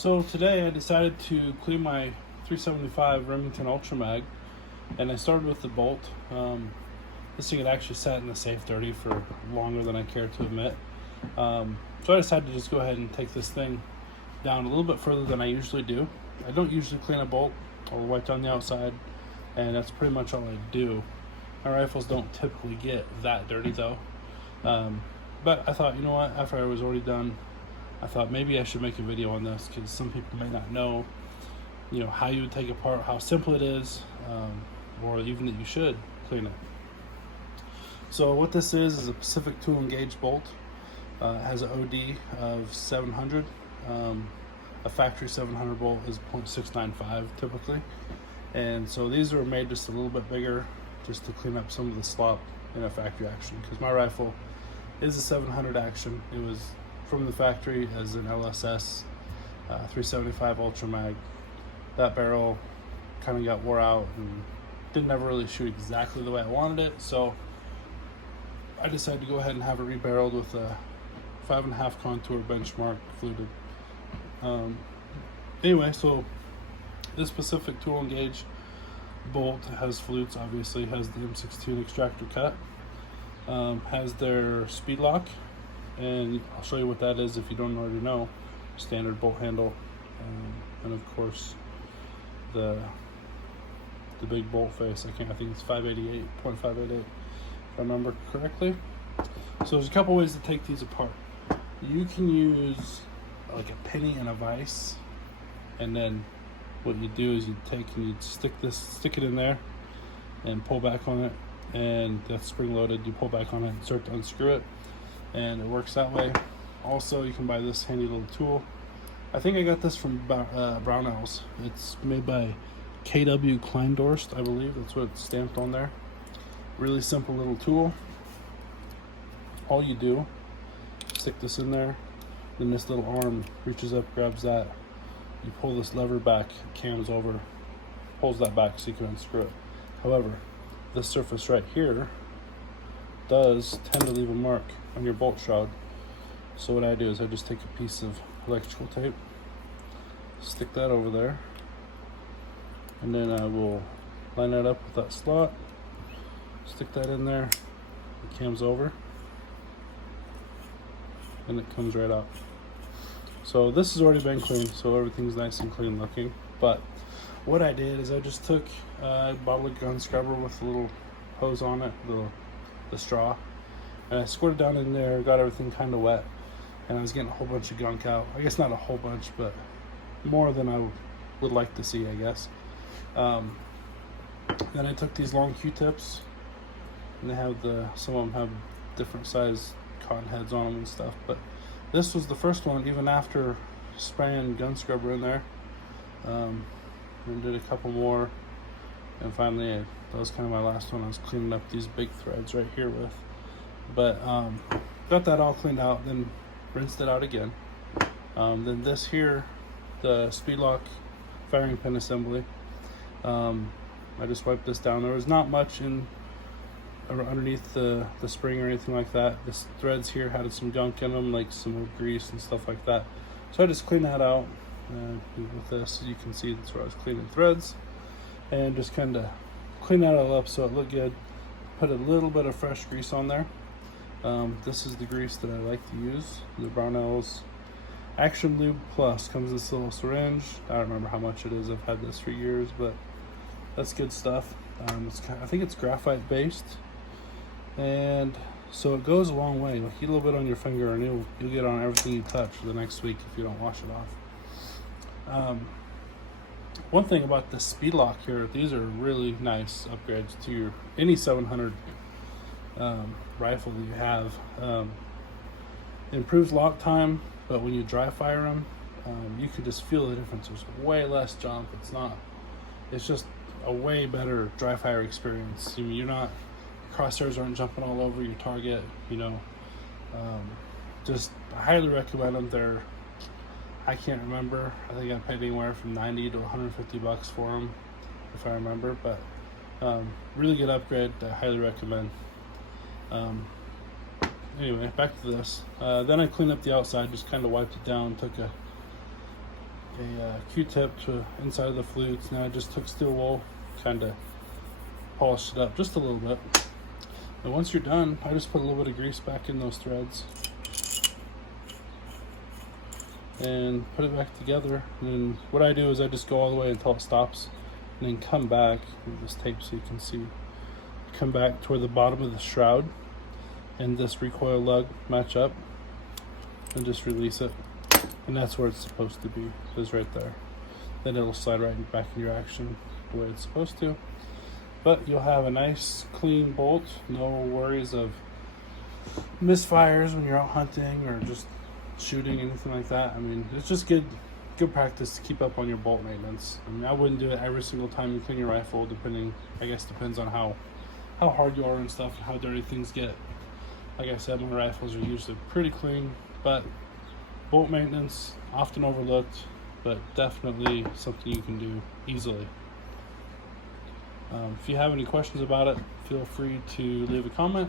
So today I decided to clean my 375 Remington Ultra Mag, and I started with the bolt. This thing had actually sat in the safe dirty for longer than I care to admit. So I decided to just go ahead and take this thing down a little bit further than I usually do. I don't usually clean a bolt or wipe down the outside, and that's pretty much all I do. My rifles don't typically get that dirty though. But I thought, you know what, after I was already done, I thought maybe I should make a video on this because some people may not know, how you would take apart, how simple it is, or even that you should clean it. So what this is a Pacific tool and gauge bolt. It has an OD of 700. A factory 700 bolt is 0.695 typically. And so these are made just a little bit bigger just to clean up some of the slop in a factory action, because my rifle is a 700 action. It was from the factory as an LSS 375 Ultra Mag. That barrel kind of got wore out and didn't ever really shoot exactly the way I wanted it, so I decided to go ahead and have it rebarreled with a 5.5 contour benchmark fluted. Anyway, so this Pacific tool and gauge bolt has flutes, obviously has the M16 extractor cut, has their speed lock, and I'll show you what that is if you don't already know. Standard bolt handle, and of course the big bolt face. I think it's 588.588 if I remember correctly. So there's a couple ways to take these apart. You can use like a penny and a vise, and then what you do is you take and you stick it in there and pull back on it, and that's spring loaded. You pull back on it and start to unscrew it, and it works that way. Also, you can buy this handy little tool. I think I got this from Brownells. It's made by KW Kleindorst, I believe. That's what it's stamped on there. Really simple little tool. All you do, stick this in there, then this little arm reaches up, grabs that. You pull this lever back, cams over, pulls that back so you can unscrew it. However, this surface right here does tend to leave a mark on your bolt shroud. So what I do is I just take a piece of electrical tape, stick that over there, and then I will line that up with that slot, stick that in there, it cams over, and it comes right out. So this has already been cleaned, so everything's nice and clean looking. But what I did is I just took a bottle of gun scrubber with a little hose on it, the straw, and I squirted down in there, got everything kind of wet, and I was getting a whole bunch of gunk out. I guess not a whole bunch, but more than I would like to see, I guess. Then I took these long Q-tips, and they have some of them have different size cotton heads on them and stuff, but this was the first one, even after spraying gun scrubber in there. And did a couple more, and finally that was kind of my last one. I was cleaning up these big threads right here with, but got that all cleaned out, then rinsed it out again. Then this here, the speed lock firing pin assembly, I just wiped this down. There was not much in underneath the spring or anything like that. The threads here had some gunk in them, like some old grease and stuff like that. So I just cleaned that out with this. You can see that's where I was cleaning threads, and just kind of clean that all up so it looked good. Put a little bit of fresh grease on there. This is the grease that I like to use, the Brownells Action Lube Plus. Comes in this little syringe. I don't remember how much it is. I've had this for years, but that's good stuff. I think it's graphite based, and so it goes a long way. Like, heat a little bit on your finger, and you'll get on everything you touch for the next week if you don't wash it off. One thing about the speed lock here, these are really nice upgrades to your any 700 rifle that you have. Improves lock time, but when you dry fire them, you can just feel the difference. There's way less jump. It's just a way better dry fire experience. You're not, crosshairs aren't jumping all over your target. Just I highly recommend them. I can't remember. I think I paid anywhere from $90 to $150 for them, if I remember. But really good upgrade. I highly recommend. Anyway, back to this. Then I cleaned up the outside, just kind of wiped it down, took a a Q-tip to inside of the flutes. Now I just took steel wool, kind of polished it up just a little bit. And once you're done, I just put a little bit of grease back in those threads and put it back together. And then what I do is I just go all the way until it stops, and then come back with this tape so you can see. Come back toward the bottom of the shroud, and this recoil lug match up, and just release it. And that's where it's supposed to be, is right there. Then it'll slide right back in your action the way it's supposed to. But you'll have a nice clean bolt, no worries of misfires when you're out hunting or just shooting, anything like that. I mean, it's just good practice to keep up on your bolt maintenance. I mean, I wouldn't do it every single time you clean your rifle, depends on how hard you are and stuff, and how dirty things get. Like I said, my rifles are usually pretty clean, but bolt maintenance, often overlooked, but definitely something you can do easily. If you have any questions about it, feel free to leave a comment.